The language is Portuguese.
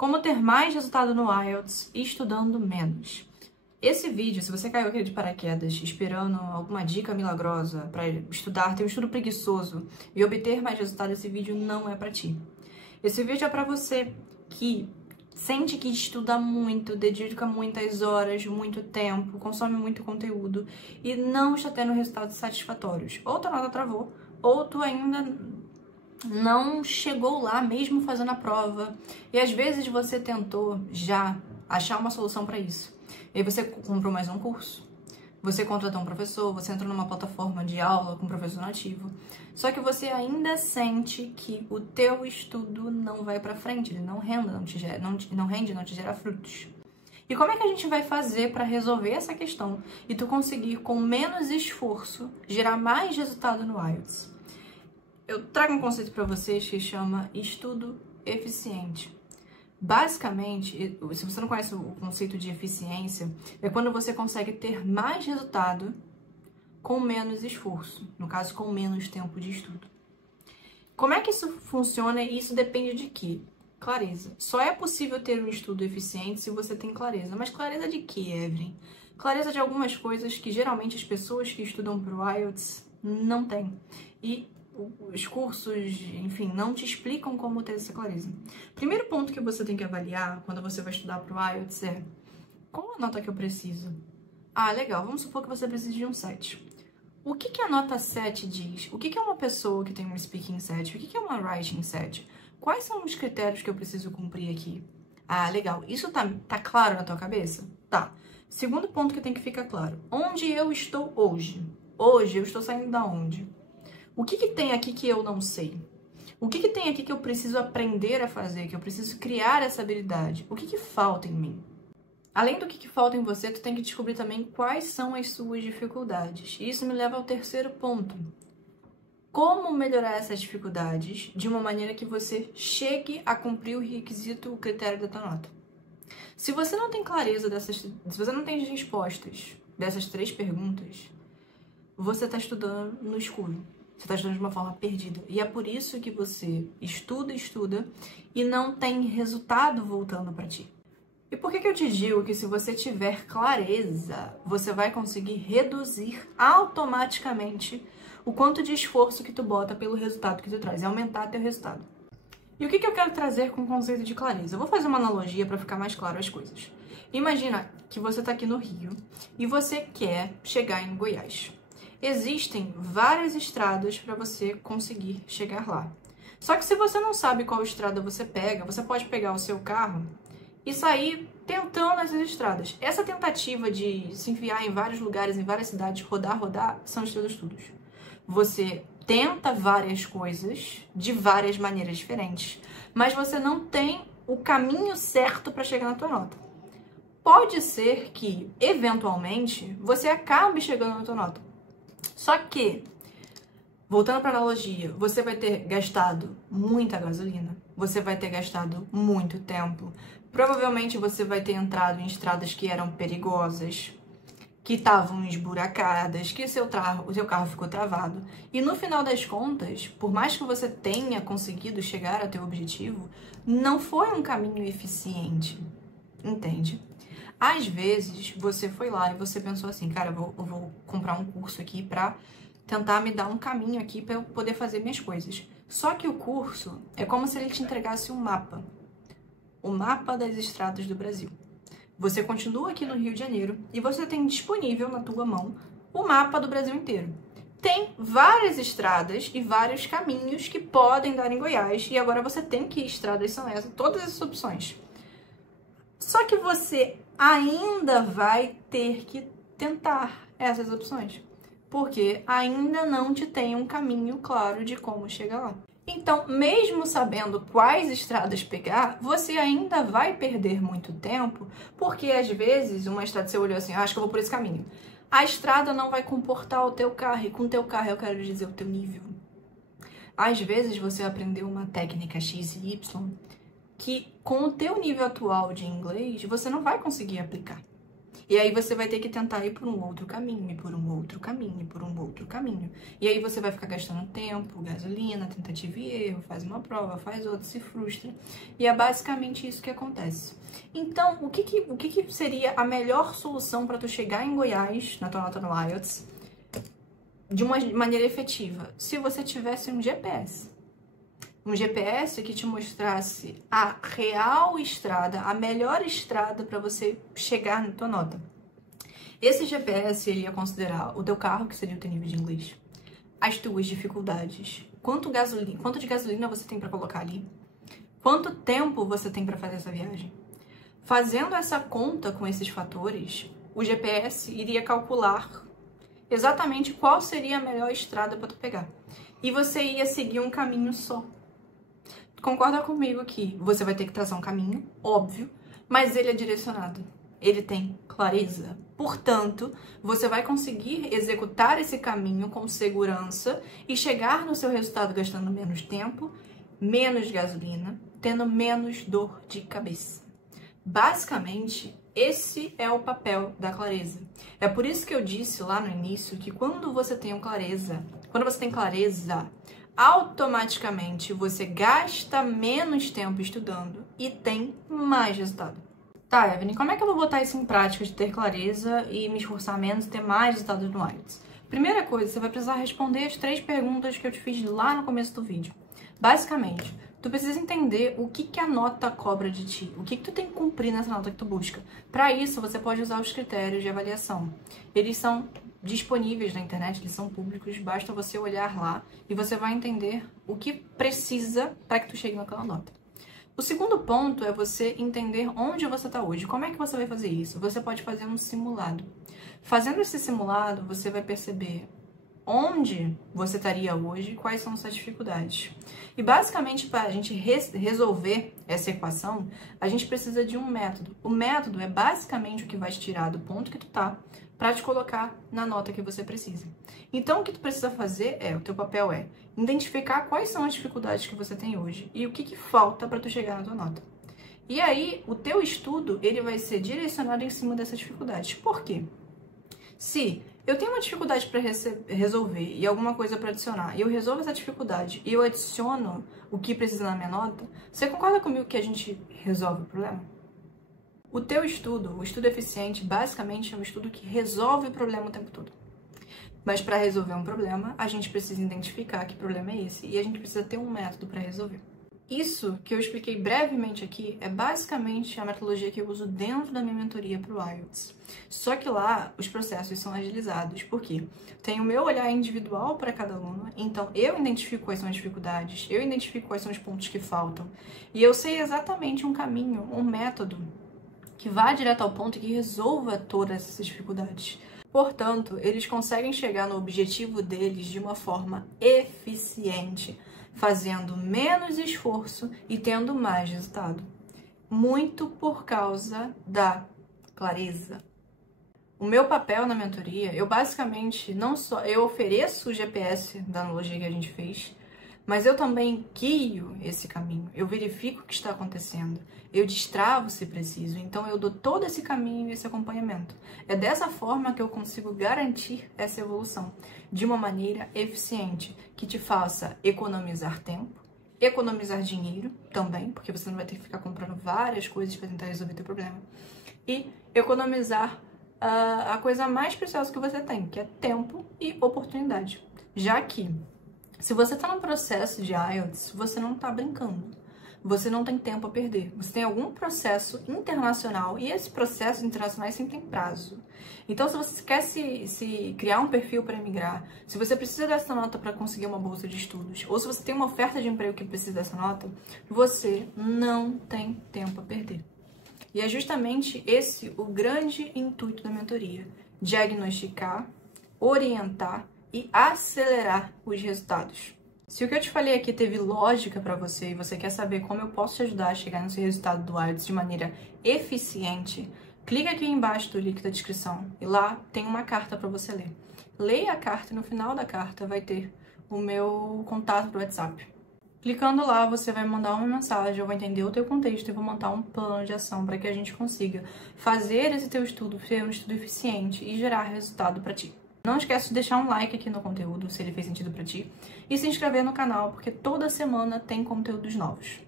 Como ter mais resultado no IELTS estudando menos. Esse vídeo, se você caiu aqui de paraquedas esperando alguma dica milagrosa para estudar, ter um estudo preguiçoso e obter mais resultado, esse vídeo não é para ti. Esse vídeo é para você que sente que estuda muito, dedica muitas horas, muito tempo, consome muito conteúdo e não está tendo resultados satisfatórios. Ou tua nota travou, ou tu ainda não chegou lá mesmo fazendo a prova. E às vezes você tentou já achar uma solução para isso. E aí você comprou mais um curso, você contratou um professor, você entrou numa plataforma de aula com um professor nativo. Só que você ainda sente que o teu estudo não vai para frente, ele não rende, não te gera frutos. E como é que a gente vai fazer para resolver essa questão e tu conseguir, com menos esforço, gerar mais resultado no IELTS? Eu trago um conceito para vocês que chama estudo eficiente. Basicamente, se você não conhece o conceito de eficiência, é quando você consegue ter mais resultado com menos esforço, no caso, com menos tempo de estudo. Como é que isso funciona? E isso depende de quê? Clareza. Só é possível ter um estudo eficiente se você tem clareza. Mas clareza de quê, Evelyn? Clareza de algumas coisas que geralmente as pessoas que estudam para o IELTS não têm. E os cursos, enfim, não te explicam como ter essa clareza. Primeiro ponto que você tem que avaliar quando você vai estudar para o IELTS é: qual a nota que eu preciso? Ah, legal, vamos supor que você precise de um 7. O que a nota 7 diz? O que é uma pessoa que tem um Speaking 7? O que é uma Writing 7? Quais são os critérios que eu preciso cumprir aqui? Ah, legal, isso tá claro na tua cabeça? Tá. Segundo ponto que tem que ficar claro: onde eu estou hoje? Hoje eu estou saindo da onde? O que tem aqui que eu não sei? O que tem aqui que eu preciso aprender a fazer, que eu preciso criar essa habilidade? O que falta em mim? Além do que falta em você, tu tem que descobrir também quais são as suas dificuldades. E isso me leva ao terceiro ponto. Como melhorar essas dificuldades de uma maneira que você chegue a cumprir o requisito, o critério da tua nota? Se você não tem clareza se você não tem as respostas dessas 3 perguntas, você está estudando no escuro. Você está estudando de uma forma perdida. E é por isso que você estuda e não tem resultado voltando para ti. E por que eu te digo que se você tiver clareza, você vai conseguir reduzir automaticamente o quanto de esforço que tu bota pelo resultado que tu traz, e aumentar teu resultado. E o que eu quero trazer com o conceito de clareza? Eu vou fazer uma analogia para ficar mais claro as coisas. Imagina que você está aqui no Rio e você quer chegar em Goiás. Existem várias estradas para você conseguir chegar lá. Só que se você não sabe qual estrada você pega, você pode pegar o seu carro e sair tentando essas estradas. Essa tentativa de se enfiar em vários lugares, em várias cidades, rodar, são os teus estudos. Você tenta várias coisas de várias maneiras diferentes, mas você não tem o caminho certo para chegar na tua nota. Pode ser que, eventualmente, você acabe chegando na tua nota. Só que, voltando para a analogia, você vai ter gastado muita gasolina, você vai ter gastado muito tempo, provavelmente você vai ter entrado em estradas que eram perigosas, que estavam esburacadas, que o seu carro ficou travado. E no final das contas, por mais que você tenha conseguido chegar ao teu objetivo, não foi um caminho eficiente, entende? Às vezes, você foi lá e você pensou assim: cara, eu vou comprar um curso aqui pra tentar me dar um caminho aqui pra eu poder fazer minhas coisas. Só que o curso é como se ele te entregasse um mapa. O mapa das estradas do Brasil. Você continua aqui no Rio de Janeiro e você tem disponível na tua mão o mapa do Brasil inteiro. Tem várias estradas e vários caminhos que podem dar em Goiás, e agora você tem que estradas são essas, todas essas opções. Só que você ainda vai ter que tentar essas opções, porque ainda não te tem um caminho claro de como chegar lá. Então, mesmo sabendo quais estradas pegar, você ainda vai perder muito tempo, porque às vezes uma estrada você olhou assim: acho que eu vou por esse caminho. A estrada não vai comportar o teu carro, e com o teu carro eu quero dizer o teu nível. Às vezes você aprendeu uma técnica X e Y que com o teu nível atual de inglês, você não vai conseguir aplicar. E aí você vai ter que tentar ir por um outro caminho, e por um outro caminho, e por um outro caminho. E aí você vai ficar gastando tempo, gasolina, tentativa e erro, faz uma prova, faz outra, se frustra. E é basicamente isso que acontece. Então, o que seria a melhor solução para tu chegar em Goiás, na tua nota no IELTS, de uma maneira efetiva? Se você tivesse um GPS. Um GPS que te mostrasse a real estrada, a melhor estrada para você chegar na tua nota. Esse GPS, ele ia considerar o teu carro, que seria o teu nível de inglês, as tuas dificuldades, quanto de gasolina você tem para colocar ali, quanto tempo você tem para fazer essa viagem. Fazendo essa conta com esses fatores, o GPS iria calcular exatamente qual seria a melhor estrada para tu pegar. E você ia seguir um caminho só. Concorda comigo que você vai ter que traçar um caminho, óbvio, mas ele é direcionado, ele tem clareza. Portanto, você vai conseguir executar esse caminho com segurança e chegar no seu resultado gastando menos tempo, menos gasolina, tendo menos dor de cabeça. Basicamente, esse é o papel da clareza. É por isso que eu disse lá no início que quando você tem clareza, automaticamente você gasta menos tempo estudando e tem mais resultado. Tá, Evelyn, como é que eu vou botar isso em prática de ter clareza e me esforçar menos e ter mais resultados no IELTS? Primeira coisa, você vai precisar responder as 3 perguntas que eu te fiz lá no começo do vídeo. Basicamente, tu precisa entender o que a nota cobra de ti, o que tu tem que cumprir nessa nota que tu busca. Para isso, você pode usar os critérios de avaliação. Eles são disponíveis na internet, eles são públicos, basta você olhar lá e você vai entender o que precisa para que tu chegue naquela nota. O segundo ponto é você entender onde você está hoje. Como é que você vai fazer isso? Você pode fazer um simulado. Fazendo esse simulado, você vai perceber onde você estaria hoje e quais são suas dificuldades. E basicamente, para a gente resolver essa equação, a gente precisa de um método. O método é basicamente o que vai te tirar do ponto que tu tá para te colocar na nota que você precisa. Então, o que tu precisa fazer o teu papel é identificar quais são as dificuldades que você tem hoje e o que falta para tu chegar na tua nota. E aí, o teu estudo, ele vai ser direcionado em cima dessas dificuldades. Por quê? Se eu tenho uma dificuldade para resolver e alguma coisa para adicionar, e eu resolvo essa dificuldade e eu adiciono o que precisa na minha nota, você concorda comigo que a gente resolve o problema? O teu estudo, o estudo eficiente, basicamente é um estudo que resolve o problema o tempo todo. Mas para resolver um problema, a gente precisa identificar que problema é esse e a gente precisa ter um método para resolver. Isso que eu expliquei brevemente aqui é basicamente a metodologia que eu uso dentro da minha mentoria para o IELTS. Só que lá os processos são agilizados, porque tem o meu olhar individual para cada aluno, então eu identifico quais são as dificuldades, eu identifico quais são os pontos que faltam, e eu sei exatamente um caminho, um método que vá direto ao ponto e que resolva todas essas dificuldades. Portanto, eles conseguem chegar no objetivo deles de uma forma eficiente, fazendo menos esforço e tendo mais resultado. Muito por causa da clareza. O meu papel na mentoria, eu basicamente eu ofereço o GPS da analogia que a gente fez, mas eu também guio esse caminho, eu verifico o que está acontecendo, eu destravo se preciso, então eu dou todo esse caminho e esse acompanhamento. É dessa forma que eu consigo garantir essa evolução, de uma maneira eficiente, que te faça economizar tempo, economizar dinheiro também, porque você não vai ter que ficar comprando várias coisas para tentar resolver teu problema, e economizar a coisa mais preciosa que você tem, que é tempo e oportunidade. Já que se você está num processo de IELTS, você não está brincando. Você não tem tempo a perder. Você tem algum processo internacional e esses processos internacionais sempre têm prazo. Então, se você quer se criar um perfil para emigrar, se você precisa dessa nota para conseguir uma bolsa de estudos, ou se você tem uma oferta de emprego que precisa dessa nota, você não tem tempo a perder. E é justamente esse o grande intuito da mentoria: diagnosticar, orientar e acelerar os resultados. Se o que eu te falei aqui teve lógica para você e você quer saber como eu posso te ajudar a chegar nesse resultado do IELTS de maneira eficiente, clica aqui embaixo do link da descrição e lá tem uma carta para você ler. Leia a carta e no final da carta vai ter o meu contato do WhatsApp. Clicando lá, você vai mandar uma mensagem, eu vou entender o teu contexto e vou montar um plano de ação para que a gente consiga fazer esse teu estudo ser um estudo eficiente e gerar resultado para ti. Não esquece de deixar um like aqui no conteúdo, se ele fez sentido para ti, e se inscrever no canal, porque toda semana tem conteúdos novos.